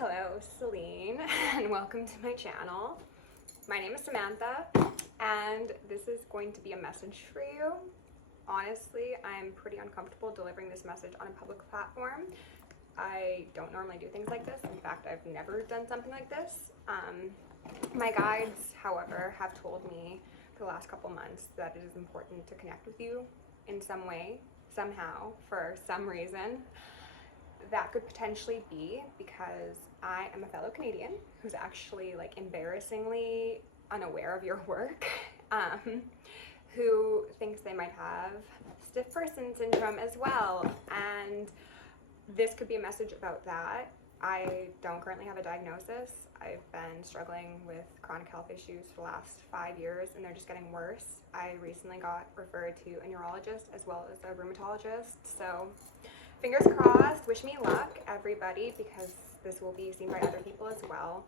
Hello, Celine, and welcome to my channel. My name is Samantha, and this is going to be a message for you. Honestly, I'm pretty uncomfortable delivering this message on a public platform. I don't normally do things like this. In fact, I've never done something like this. My guides, however, have told me for the last couple months that it is important to connect with you in some way, somehow, for some reason. That could potentially be because I am a fellow Canadian who's actually like embarrassingly unaware of your work, who thinks they might have stiff person syndrome as well. And this could be a message about that. I don't currently have a diagnosis. I've been struggling with chronic health issues for the last 5 years, and they're just getting worse. I recently got referred to a neurologist as well as a rheumatologist, so fingers crossed. Wish me luck, everybody, because this will be seen by other people as well.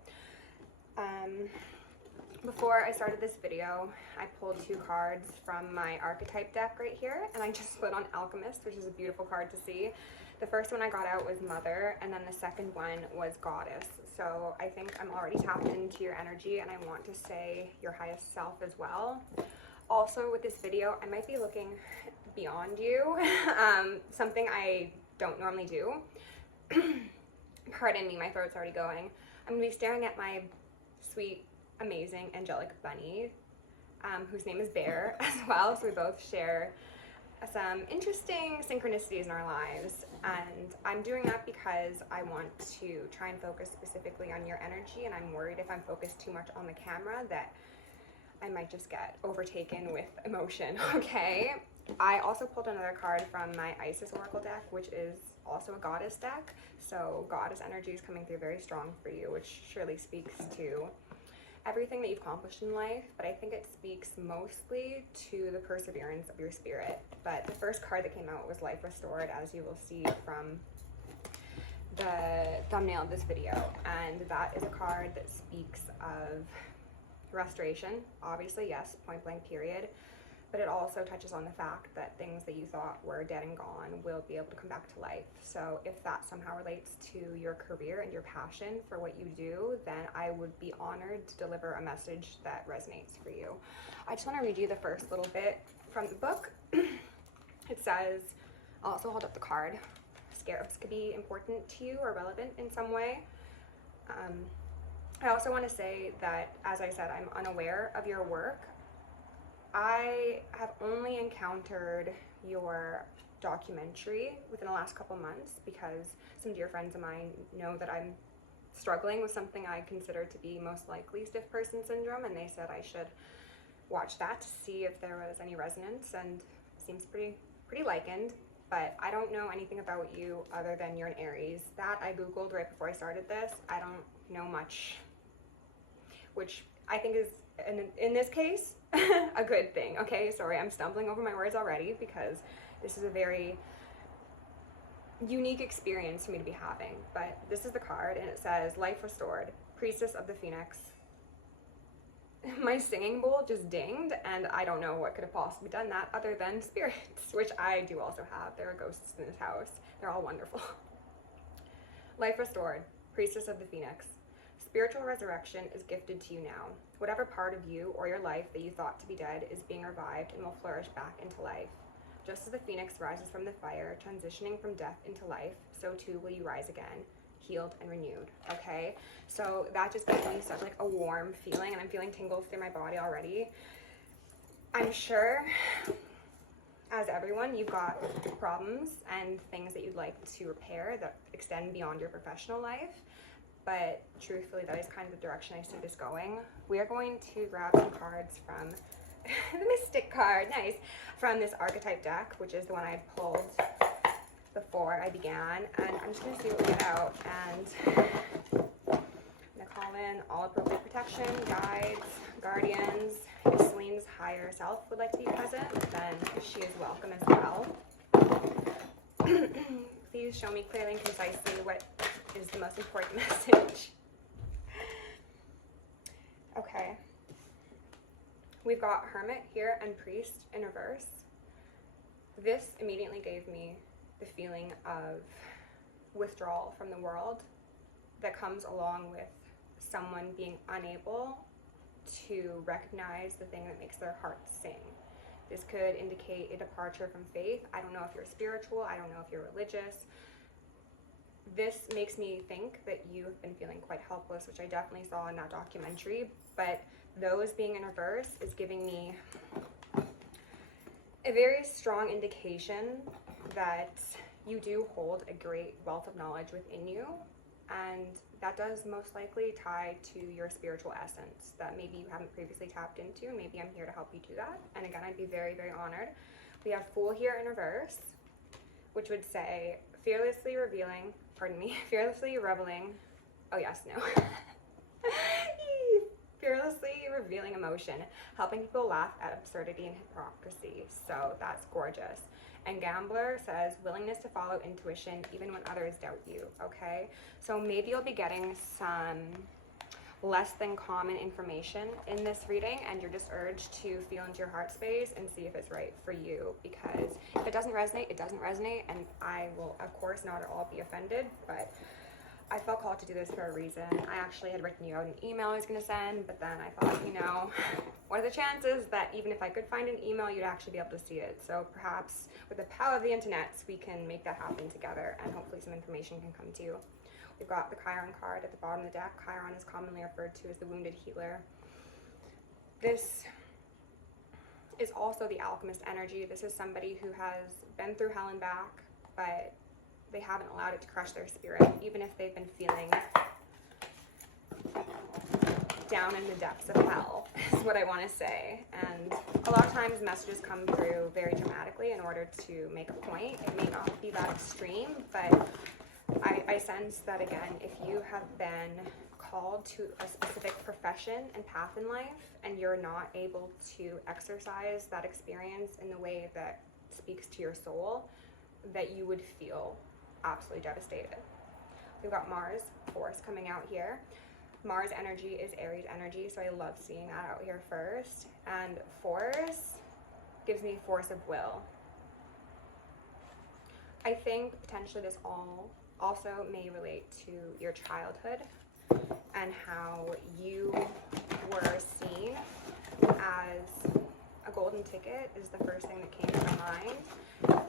Before I started this video, I pulled 2 cards from my archetype deck right here, and I just split on Alchemist, which is a beautiful card to see. The first one I got out was Mother, and then the second one was Goddess. So I think I'm already tapped into your energy, and I want to say your highest self as well. Also, with this video, I might be looking beyond you, something I don't normally do. Pardon me, my throat's already going. I'm gonna be staring at my sweet, amazing, angelic bunny, whose name is Bear as well, so we both share some interesting synchronicities in our lives. And I'm doing that because I want to try and focus specifically on your energy, and I'm worried if I'm focused too much on the camera that I might just get overtaken with emotion, okay? I also pulled another card from my Isis Oracle deck, which is also a goddess deck. So goddess energy is coming through very strong for you, which surely speaks to everything that you've accomplished in life, but I think it speaks mostly to the perseverance of your spirit. But the first card that came out was Life Restored, as you will see from the thumbnail of this video. And that is a card that speaks of restoration, obviously, yes, point blank period, but it also touches on the fact that things that you thought were dead and gone will be able to come back to life. So if that somehow relates to your career and your passion for what you do, then I would be honored to deliver a message that resonates for you. I just want to read you the first little bit from the book. It says, I'll also hold up the card. Scarabs could be important to you or relevant in some way. I also want to say that, as I said, I'm unaware of your work. I have only encountered your documentary within the last couple months because some dear friends of mine know that I'm struggling with something I consider to be most likely stiff person syndrome, and they said I should watch that to see if there was any resonance, and it seems pretty likened. But I don't know anything about you other than you're an Aries. That I googled right before I started this. I don't know much, which I think is, in this case, a good thing. Okay, sorry, I'm stumbling over my words already because this is a very unique experience for me to be having. But this is the card, and it says, Life Restored, Priestess of the Phoenix. My singing bowl just dinged, and I don't know what could have possibly done that other than spirits, which I do also have. There are ghosts in this house. They're all wonderful. Life Restored, Priestess of the Phoenix. Spiritual resurrection is gifted to you now. Whatever part of you or your life that you thought to be dead is being revived and will flourish back into life. Just as the phoenix rises from the fire, transitioning from death into life, so too will you rise again, healed and renewed. Okay, so that just gave me such like a warm feeling, and I'm feeling tingles through my body already. I'm sure, as everyone, you've got problems and things that you'd like to repair that extend beyond your professional life. But truthfully, that is kind of the direction I see this going. We are going to grab some cards from the Mystic card, nice, from this archetype deck, which is the one I had pulled before I began. And I'm just going to see what we get out. And I'm going to call in all appropriate protection, guides, guardians. If Celine's higher self would like to be present, then she is welcome as well. Please show me clearly and concisely what is the most important message. Okay. We've got Hermit here and Priest in reverse. This immediately gave me the feeling of withdrawal from the world. that comes along with someone being unable to recognize the thing that makes their heart sing. This could indicate a departure from faith. I don't know if you're spiritual, I don't know if you're religious. This makes me think that you have been feeling quite helpless, which I definitely saw in that documentary, but those being in reverse is giving me a very strong indication that you do hold a great wealth of knowledge within you, and that does most likely tie to your spiritual essence that maybe you haven't previously tapped into, and maybe I'm here to help you do that. And again, I'd be very, very honored. We have Fool here in reverse, which would say fearlessly revealing, fearlessly reveling, oh yes, no. Fearlessly revealing emotion, helping people laugh at absurdity and hypocrisy. So that's gorgeous. And Gambler says willingness to follow intuition even when others doubt you. Okay, so maybe you'll be getting some less than common information in this reading, and you're just urged to feel into your heart space and see if it's right for you, because if it doesn't resonate, it doesn't resonate, and I will of course not at all be offended, but I felt called to do this for a reason. I actually had written you out an email I was gonna send, but then I thought, you know, what are the chances that even if I could find an email, you'd actually be able to see it? So perhaps with the power of the internet, we can make that happen together, and hopefully some information can come to you. We've got the Chiron card at the bottom of the deck. Chiron is commonly referred to as the wounded healer. This is also the alchemist energy. This is somebody who has been through hell and back, but they haven't allowed it to crush their spirit, even if they've been feeling down in the depths of hell, is what I want to say. And a lot of times messages come through very dramatically in order to make a point. It may not be that extreme, but I sense that, again, if you have been called to a specific profession and path in life, and you're not able to exercise that experience in the way that speaks to your soul, that you would feel absolutely devastated. We've got Mars force coming out here. Mars energy is Aries energy, so I love seeing that out here first. And force gives me force of will. I think potentially this also may relate to your childhood and how you were seen as a golden ticket is the first thing that came to mind.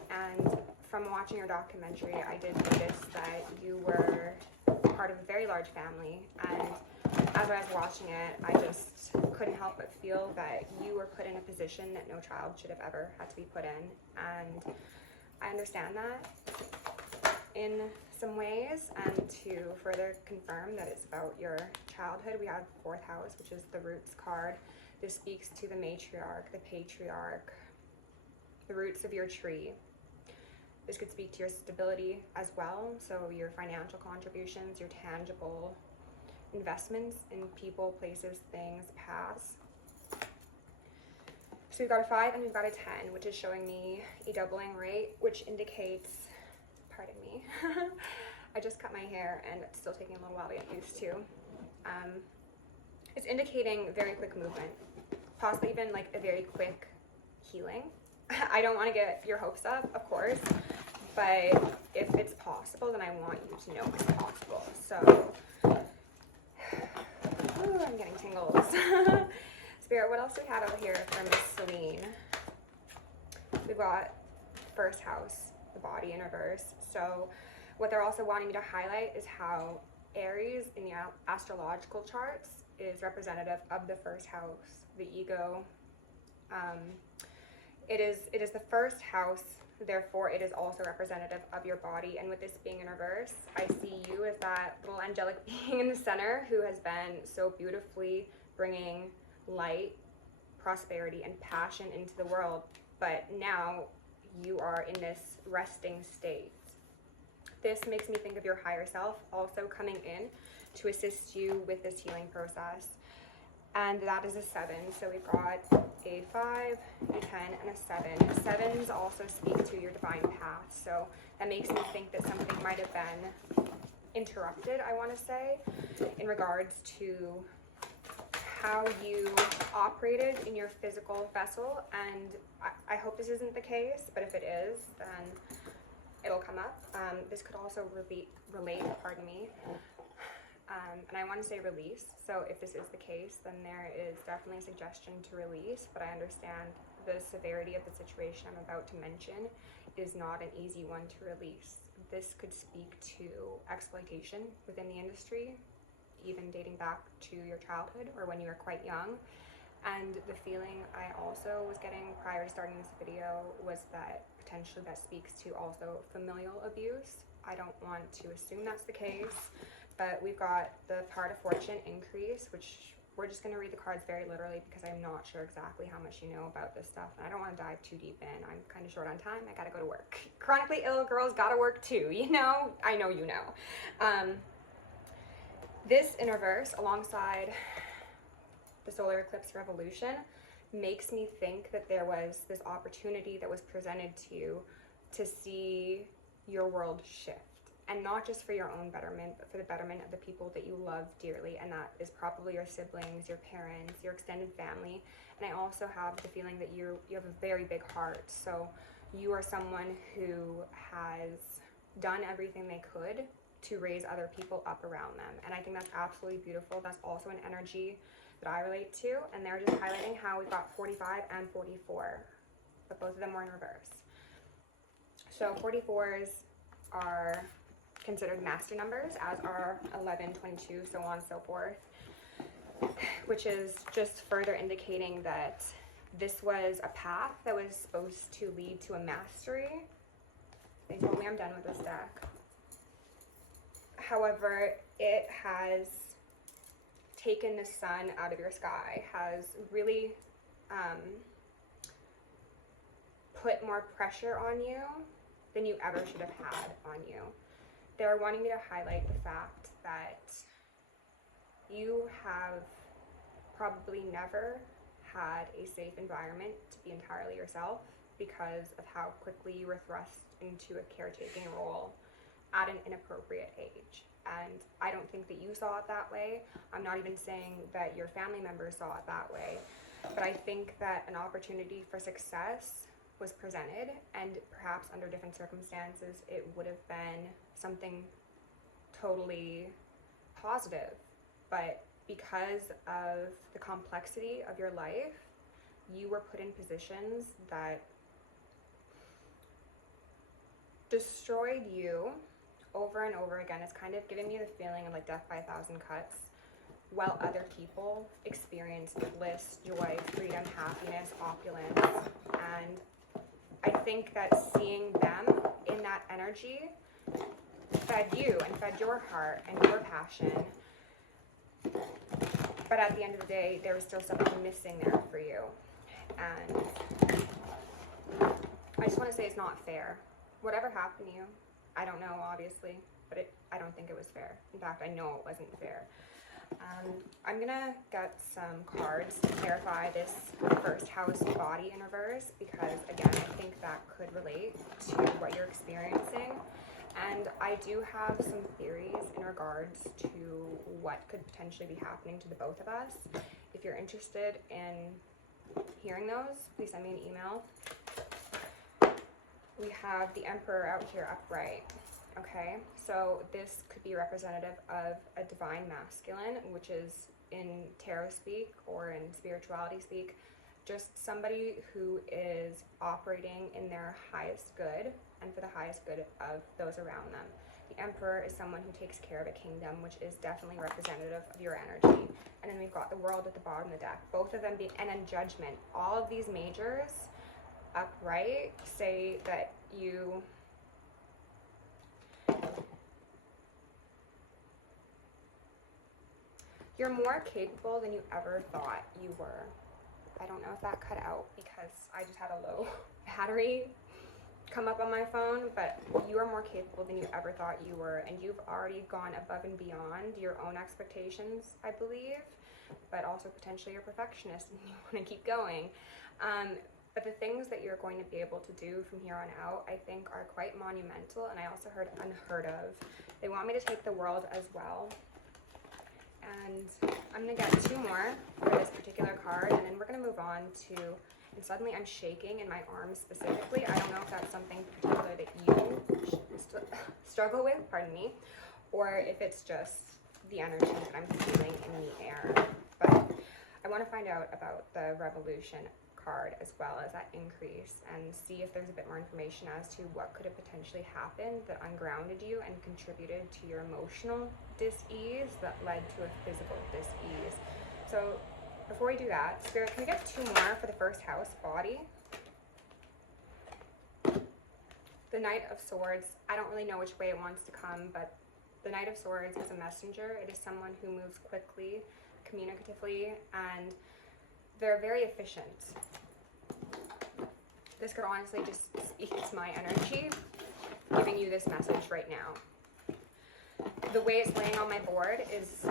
And from watching your documentary, I did notice that you were part of a very large family, and as I was watching it, I just couldn't help but feel that you were put in a position that no child should have ever had to be put in. And I understand that in some ways, and to further confirm that it's about your childhood, we have the 4th house, which is the roots card. This speaks to the matriarch, the patriarch, the roots of your tree. This could speak to your stability as well, so your financial contributions, your tangible investments in people, places, things, paths. So we've got a 5 and we've got a 10, which is showing me a doubling rate, which indicates, pardon me, I just cut my hair and it's still taking a little while to get used to. It's indicating very quick movement, possibly even like a very quick healing. I don't want to get your hopes up, of course, but if it's possible, then I want you to know it's possible. So, ooh, I'm getting tingles. Spirit, what else do we have out here from Celine? We've got 1st house, the body in reverse. So what they're also wanting me to highlight is how Aries in the astrological charts is representative of the 1st house, the ego. It is the 1st house, therefore it is also representative of your body. And with this being in reverse, I see you as that little angelic being in the center who has been so beautifully bringing light, prosperity, and passion into the world. But now you are in this resting state. This makes me think of your higher self also coming in to assist you with this healing process. And that is a 7. So we've got a 5, a 10, and a 7. 7s also speak to your divine path. So that makes me think that something might have been interrupted, I want to say, in regards to how you operated in your physical vessel. And I hope this isn't the case, but if it is, then it'll come up. This could also relate, pardon me, And I want to say release. So if this is the case, then there is definitely a suggestion to release, but I understand the severity of the situation I'm about to mention is not an easy one to release. This could speak to exploitation within the industry, even dating back to your childhood or when you were quite young. And the feeling I also was getting prior to starting this video was that potentially that speaks to also familial abuse. I don't want to assume that's the case, but we've got the part of fortune increase, which we're just going to read the cards very literally because I'm not sure exactly how much you know about this stuff, and I don't want to dive too deep in. I'm kind of short on time. I gotta go to work. Chronically ill girls gotta work too, you know? I know you know. This in reverse alongside the solar eclipse revolution makes me think that there was this opportunity that was presented to you to see your world shift, and not just for your own betterment, but for the betterment of the people that you love dearly, and that is probably your siblings, your parents, your extended family. And I also have the feeling that you have a very big heart, so you are someone who has done everything they could to raise other people up around them, and I think that's absolutely beautiful. That's also an energy that I relate to, and they're just highlighting how we've got 45 and 44, but both of them were in reverse. So 44s are considered master numbers, as are 11, 22, so on and so forth, which is just further indicating that this was a path that was supposed to lead to a mastery. They told me I'm done with this deck. However, it has taken the sun out of your sky, has really put more pressure on you than you ever should have had on you. They're wanting me to highlight the fact that you have probably never had a safe environment to be entirely yourself because of how quickly you were thrust into a caretaking role at an inappropriate age. And I don't think that you saw it that way. I'm not even saying that your family members saw it that way, but I think that an opportunity for success was presented, and perhaps under different circumstances it would have been something totally positive, but because of the complexity of your life, you were put in positions that destroyed you over and over again. It's kind of giving me the feeling of like death by 1,000 cuts, while other people experienced bliss, joy, freedom, happiness, opulence. And I think that seeing them in that energy fed you and fed your heart and your passion. But at the end of the day, there was still something missing there for you. And I just want to say it's not fair. Whatever happened to you, I don't know, obviously, but I don't think it was fair. In fact, I know it wasn't fair. I'm gonna get some cards to clarify this first house body in reverse, because again, I think that could relate to what you're experiencing. And I do have some theories in regards to what could potentially be happening to the both of us. If you're interested in hearing those, please send me an email. We have the Emperor out here upright. Okay, so this could be representative of a divine masculine, which is in tarot speak or in spirituality speak, just somebody who is operating in their highest good and for the highest good of those around them. The Emperor is someone who takes care of a kingdom, which is definitely representative of your energy. And then we've got the World at the bottom of the deck, both of them being, and then Judgment. All of these majors upright say that you're more capable than you ever thought you were. I don't know if that cut out because I just had a low battery come up on my phone, but you are more capable than you ever thought you were, and you've already gone above and beyond your own expectations, I believe, but also potentially you're a perfectionist and you want to keep going. But the things that you're going to be able to do from here on out, I think, are quite monumental, and I also heard unheard of. They want me to take the World as well. And I'm going to get two more for this particular card, and then we're going to move on to, and suddenly I'm shaking in my arms specifically. I don't know if that's something particular that you struggle with, pardon me, or if it's just the energy that I'm feeling in the air. But I want to find out about the Revolution card as well as that increase and see if there's a bit more information as to what could have potentially happened that ungrounded you and contributed to your emotional dis-ease that led to a physical dis-ease. So before we do that, Spirit, can we get 2 more for the first house, body? The Knight of Swords, I don't really know which way it wants to come, but the Knight of Swords is a messenger. It is someone who moves quickly, communicatively, and they're very efficient. This could honestly just speak to my energy, giving you this message right now. The way it's laying on my board is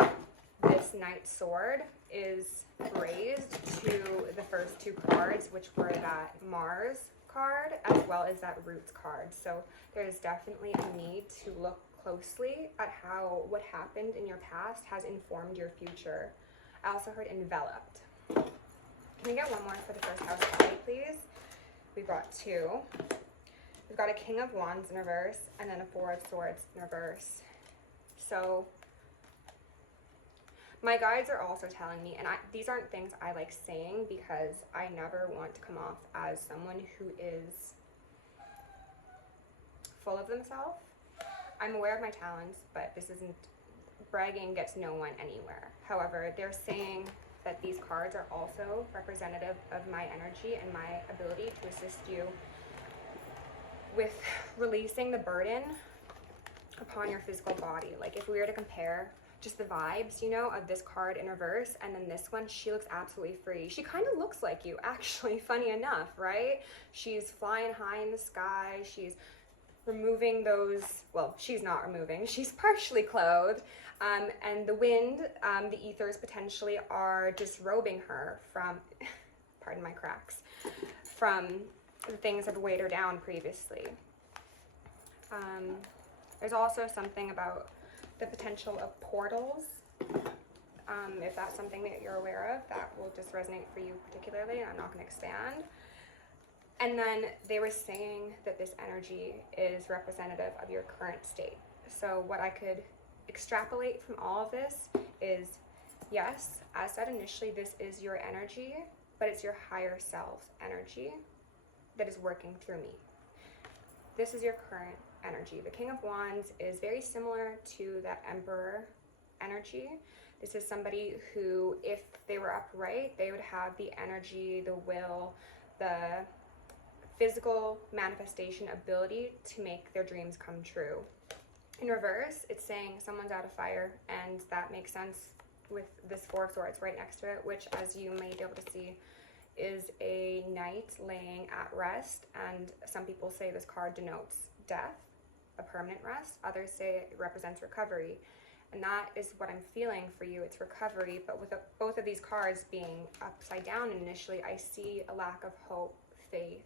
this Knight's Sword is raised to the first 2 cards, which were that Mars card as well as that Roots card. So there's definitely a need to look closely at how what happened in your past has informed your future. I also heard enveloped. Can we get 1 more for the first house body, please? We've got 2. We've got a King of Wands in reverse and then a 4 of Swords in reverse. So my guides are also telling me, and these aren't things I like saying because I never want to come off as someone who is full of themselves. I'm aware of my talents, but this isn't, bragging gets no one anywhere. However, they're saying that these cards are also representative of my energy and my ability to assist you with releasing the burden upon your physical body. Like if we were to compare just the vibes, you know, of this card in reverse and then this one, she looks absolutely free. She kind of looks like you, actually, funny enough, right? She's flying high in the sky. She's removing those, well, she's not removing, she's partially clothed. And the wind, the ethers potentially are disrobing her from, pardon my cracks, from the things that have weighed her down previously. There's also something about the potential of portals. If that's something that you're aware of, that will just resonate for you particularly. I'm not going to expand. And then they were saying that this energy is representative of your current state. So what I could extrapolate from all of this is, yes, as said initially, this is your energy, but it's your higher self energy that is working through me. This is your current energy. The King of Wands is very similar to that Emperor energy. This is somebody who, if they were upright, they would have the energy, the will, the physical manifestation ability to make their dreams come true. In reverse, it's saying someone's out of fire, and that makes sense with this 4 of Swords right next to it, which, as you may be able to see, is a knight laying at rest. And some people say this card denotes death, a permanent rest. Others say it represents recovery. And that is what I'm feeling for you. It's recovery, but with both of these cards being upside down initially, I see a lack of hope, faith,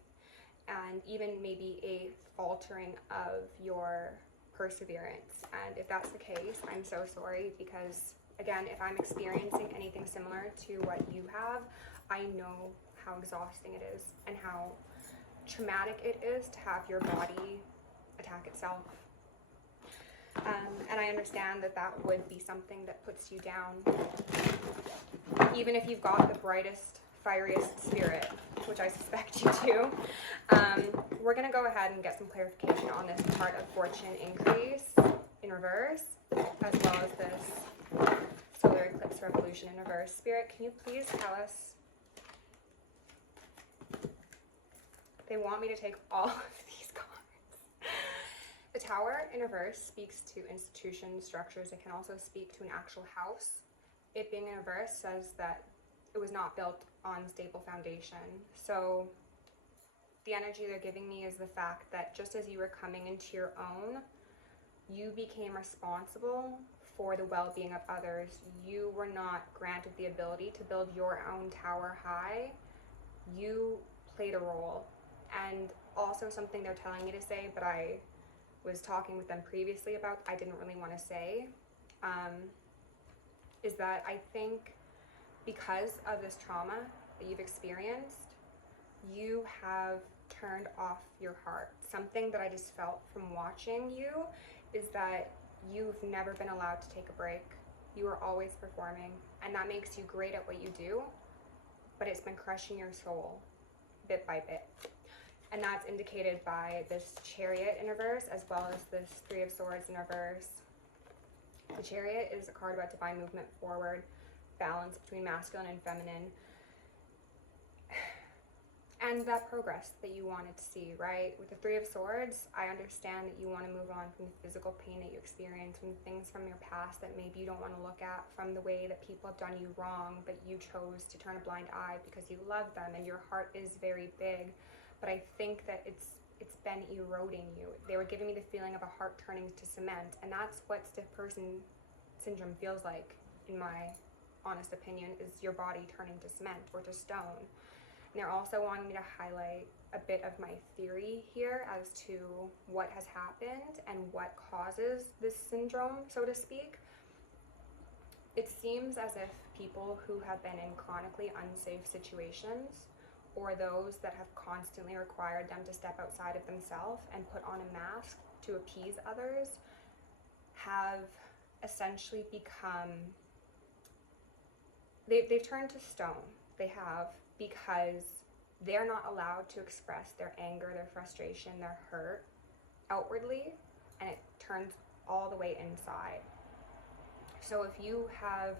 and even maybe a faltering of your perseverance. And if that's the case, I'm so sorry, because again, if I'm experiencing anything similar to what you have, I know how exhausting it is and how traumatic it is to have your body attack itself. And I understand that that would be something that puts you down, even if you've got the brightest, fieriest spirit, which I suspect you do. We're going to go ahead and get some clarification on this part of fortune increase in reverse, as well as this solar eclipse revolution in reverse. Spirit, can you please tell us? They want me to take all of these cards. The Tower in reverse speaks to institutions, structures. It can also speak to an actual house. It being in reverse says that it was not built on stable foundation. So the energy they're giving me is the fact that just as you were coming into your own, you became responsible for the well-being of others. You were not granted the ability to build your own tower high. You played a role. And also something they're telling me to say, but I was talking with them previously about, I didn't really want to say, is that I think because of this trauma that you've experienced, you have turned off your heart. Something that I just felt from watching you is that you've never been allowed to take a break. You are always performing, and that makes you great at what you do, but it's been crushing your soul bit by bit. And that's indicated by this Chariot in reverse, as well as this Three of Swords in reverse. The Chariot is a card about divine movement forward, balance between masculine and feminine, and that progress that you wanted to see, right? With the Three of Swords, I understand that you want to move on from the physical pain that you experience, from things from your past that maybe you don't want to look at, from the way that people have done you wrong, but you chose to turn a blind eye because you love them and your heart is very big. But I think that it's been eroding you. They were giving me the feeling of a heart turning to cement, and that's what stiff person syndrome feels like, in my honest opinion, is your body turning to cement or to stone. And they're also wanting me to highlight a bit of my theory here as to what has happened and what causes this syndrome, so to speak. It seems as if people who have been in chronically unsafe situations, or those that have constantly required them to step outside of themselves and put on a mask to appease others, have essentially become, they've turned to stone. They have, because they're not allowed to express their anger, their frustration, their hurt outwardly, and it turns all the way inside. So if you have,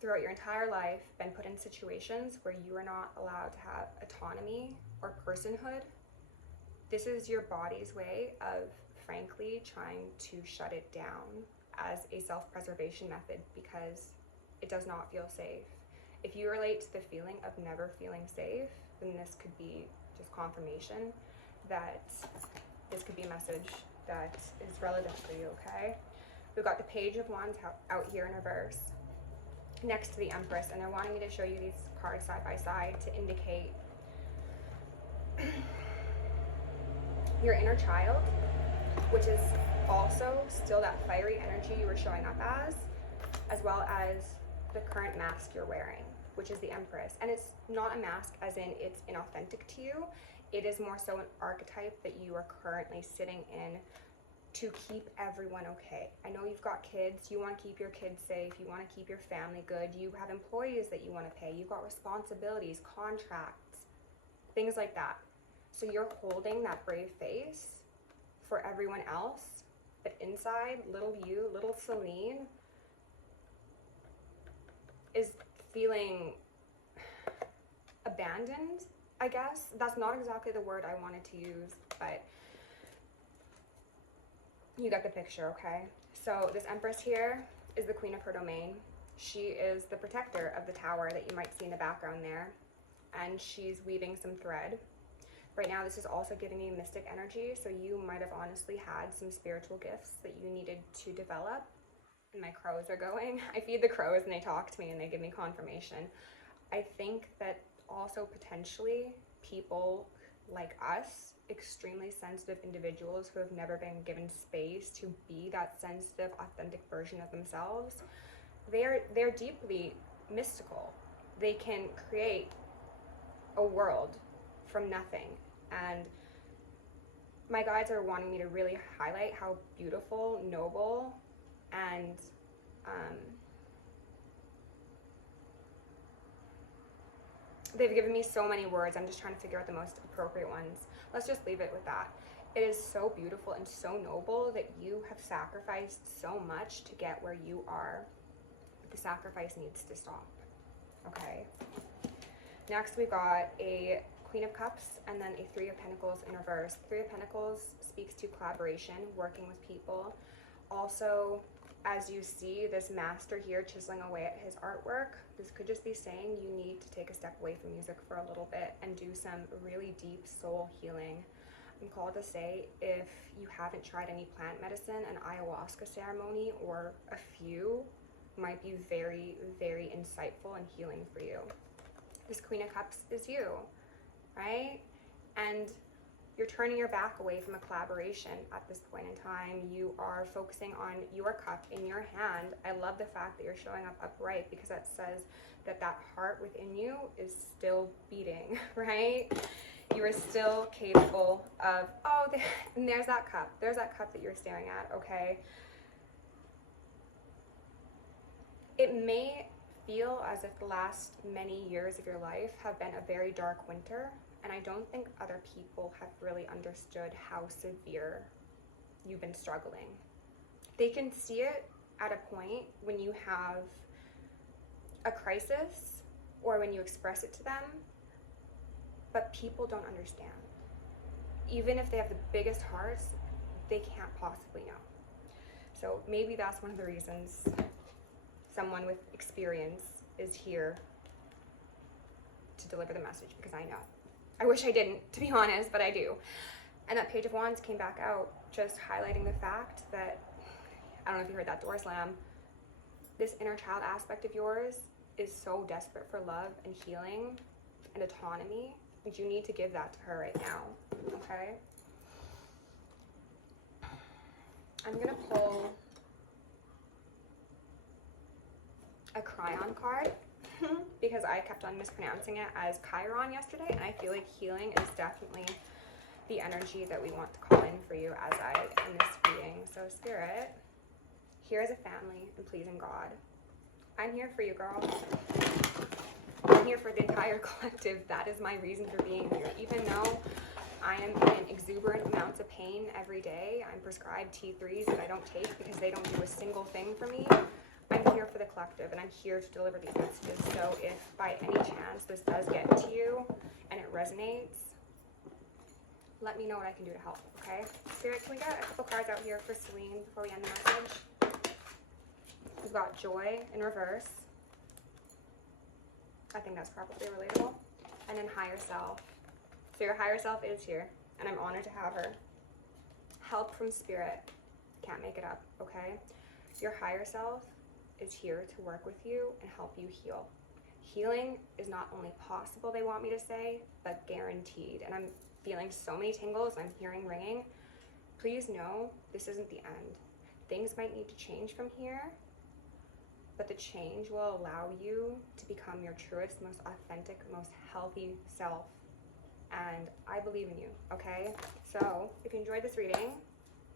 throughout your entire life, been put in situations where you are not allowed to have autonomy or personhood, this is your body's way of, frankly, trying to shut it down as a self-preservation method because it does not feel safe. If you relate to the feeling of never feeling safe, then this could be just confirmation that this could be a message that is relevant for you, okay? We've got the Page of Wands out here in reverse next to the Empress, and they're wanting me to show you these cards side by side to indicate your inner child, which is also still that fiery energy you were showing up as well as the current mask you're wearing, which is the Empress. And it's not a mask as in it's inauthentic to you. It is more so an archetype that you are currently sitting in to keep everyone okay. I know you've got kids, you want to keep your kids safe, you want to keep your family good, you have employees that you want to pay, you've got responsibilities, contracts, things like that. So you're holding that brave face for everyone else, but inside, little you, little Celine, is feeling abandoned, I guess. That's not exactly the word I wanted to use, but you got the picture, okay? So this Empress here is the queen of her domain. She is the protector of the tower that you might see in the background there, and she's weaving some thread. Right now, this is also giving me mystic energy, so you might have honestly had some spiritual gifts that you needed to develop. And my crows are going. I feed the crows and they talk to me and they give me confirmation. I think that also potentially people like us, extremely sensitive individuals who have never been given space to be that sensitive, authentic version of themselves, they're deeply mystical. They can create a world from nothing. And my guides are wanting me to really highlight how beautiful, noble, and they've given me so many words. I'm just trying to figure out the most appropriate ones. Let's just leave it with that. It is so beautiful and so noble that you have sacrificed so much to get where you are. But the sacrifice needs to stop, okay? Next, we've got a Queen of Cups and then a Three of Pentacles in reverse. Three of Pentacles speaks to collaboration, working with people. Also, as you see this master here chiseling away at his artwork, this could just be saying you need to take a step away from music for a little bit and do some really deep soul healing. I'm called to say, if you haven't tried any plant medicine, an ayahuasca ceremony or a few might be very, very insightful and healing for you. This Queen of Cups is you, right? And you're turning your back away from a collaboration at this point in time. You are focusing on your cup in your hand. I love the fact that you're showing up upright because that says that that heart within you is still beating, right? You are still capable of, oh, and there's that cup. There's that cup that you're staring at, okay? It may feel as if the last many years of your life have been a very dark winter, and I don't think other people have really understood how severe you've been struggling. They can see it at a point when you have a crisis or when you express it to them, but people don't understand. Even if they have the biggest hearts, they can't possibly know. So maybe that's one of the reasons someone with experience is here to deliver the message, because I know. I wish I didn't, to be honest, but I do. And that Page of Wands came back out, just highlighting the fact that, I don't know if you heard that door slam, this inner child aspect of yours is so desperate for love and healing and autonomy, and you need to give that to her right now, okay? I'm gonna pull a Cryon card because I kept on mispronouncing it as Chiron yesterday, and I feel like healing is definitely the energy that we want to call in for you as I in this reading. So Spirit, here is a family and pleasing God. I'm here for you, girl. I'm here for the entire collective. That is my reason for being here. Even though I am in exuberant amounts of pain every day, I'm prescribed T3s that I don't take because they don't do a single thing for me. I'm here for the collective, and I'm here to deliver these messages. So if by any chance this does get to you and it resonates, let me know what I can do to help, okay? Spirit, can we get a couple cards out here for Celine before we end the message? We've got Joy in reverse. I think that's probably relatable. And then Higher Self. So your higher self is here, and I'm honored to have her. Help from Spirit. Can't make it up, okay? Your higher self is here to work with you and help you heal. Healing is not only possible, they want me to say, but guaranteed. And I'm feeling so many tingles, I'm hearing ringing. Please know this isn't the end. Things might need to change from here, but the change will allow you to become your truest, most authentic, most healthy self. And I believe in you, okay? So if you enjoyed this reading,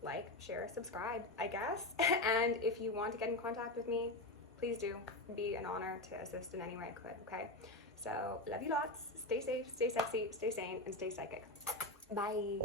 like, share, subscribe, I guess. And if you want to get in contact with me, please do. It'd be an honor to assist in any way I could, okay? So love you lots. Stay safe, stay sexy, stay sane, and stay psychic. Bye.